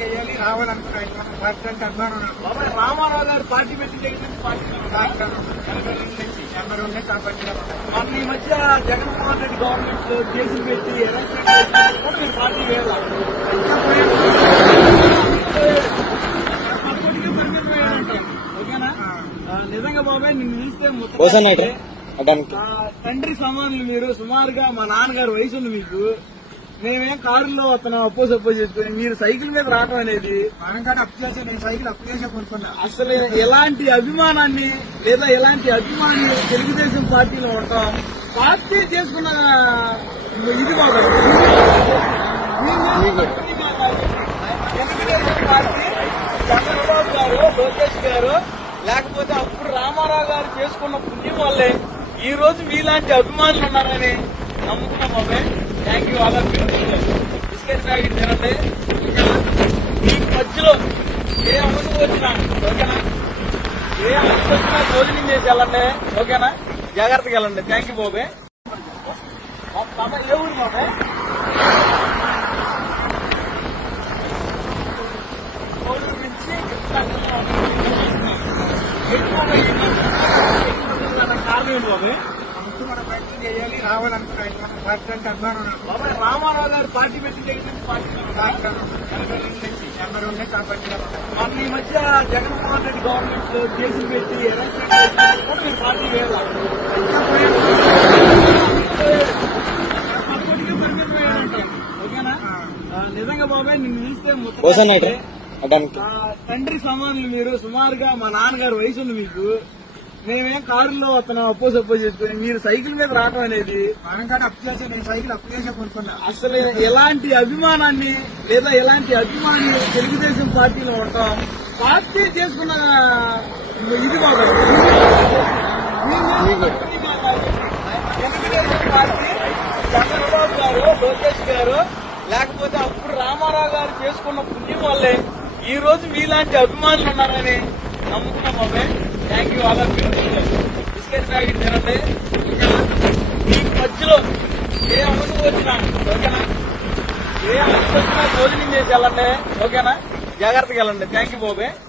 చేయాలి రావాలనుకున్నాను పార్టీ అంటే అభిమానం బాబాయ్ రామారావు గారు పార్టీ పెట్టి పార్టీ నెంబర్ ఉండే కాబట్టి మాకు ఈ మధ్య జగన్మోహన్ రెడ్డి గవర్నమెంట్ కేసులు పెట్టి ఎలక్షన్ కూడా మీరు పార్టీ వేయాలి ఓకేనా నిజంగా బాబాయ్ నిన్ను చూస్తే మొత్తం తండ్రి సమానులు మీరు. సుమారుగా మా నాన్నగారు వయసు ఉంది మీకు. మేమేం కారులో అతను అపోజ్ చేసుకుని మీరు సైకిల్ మీద రావడం అనేది నేను సైకిల్ అప్పు చేసే కొనుక్కున్నా. అసలు ఎలాంటి అభిమానాన్ని లేదా ఎలాంటి అభిమాని తెలుగుదేశం పార్టీలో ఉంటాం పార్టీ చేసుకున్న ఇది బాబాయ్ పార్టీ చంద్రబాబు గారు లోకేష్ గారు లేకపోతే అప్పుడు రామారావు గారు చేసుకున్న పుణ్యం వల్లే ఈ రోజు మీలాంటి అభిమానులు ఉన్నారని నమ్ముతున్నాం బాబాయ్. Thank you. అలా బిస్కెట్ ప్యాకెట్ తినండి. మీ మధ్యలో ఏ అమలు వచ్చినా ఓకేనా, ఏ అమలు వచ్చినా భోజనం చేసి వెళ్ళండి ఓకేనా, జాగ్రత్తగా వెళ్ళండి. థ్యాంక్ యూ బాబాయ్. బాబాయ్ ఏ ఊరు బాబాయ్? నుంచి కారణం ఏంటి బాబాయ్? మన ప్రయత్నం చేయాలి రావాలనుకున్నాను పార్టీ అంటే అభిమానం బాబాయ్ రామారావు గారు పార్టీ పెట్టి పార్టీ నెంబర్ ఉండే కాబట్టి మాకు ఈ మధ్య జగన్మోహన్ రెడ్డి గవర్నమెంట్ కేసులు పెట్టి ఎలక్షన్ కూడా మీరు పార్టీ వేయాలి ఓకేనా. నిజంగా బాబాయ్ నిన్ను చూస్తే మొత్తం తండ్రి సమానులు మీరు. సుమారుగా మా నాన్నగారు వయసు ఉంది మీకు. మేమేం కారులో అతను అపోజ్ చేసుకుని మీరు సైకిల్ మీద రావడం అనేది నేను సైకిల్ అప్పు చేసే కొనుక్కున్నా. అసలు ఎలాంటి అభిమానాన్ని లేదా ఎలాంటి అభిమాని తెలుగుదేశం పార్టీలో ఉంటాం పార్టీ చేసుకున్న ఇది బాబాయ్ పార్టీ చంద్రబాబు గారు లోకేష్ గారు లేకపోతే అప్పుడు రామారావు గారు చేసుకున్న పుణ్యం వల్లే ఈ రోజు మీలాంటి అభిమానులు ఉన్నారని నమ్ముతున్నాం బాబాయ్. Thank you. అలా బిస్కెట్ ప్యాకెట్ తినండి. మీ మధ్యలో ఏ అమలు వచ్చినా ఓకేనా, ఏ అమలు వచ్చినా భోజనం చేసి వెళ్ళండి ఓకేనా, జాగ్రత్తగా వెళ్ళండి. థ్యాంక్ యూ బాబాయ్.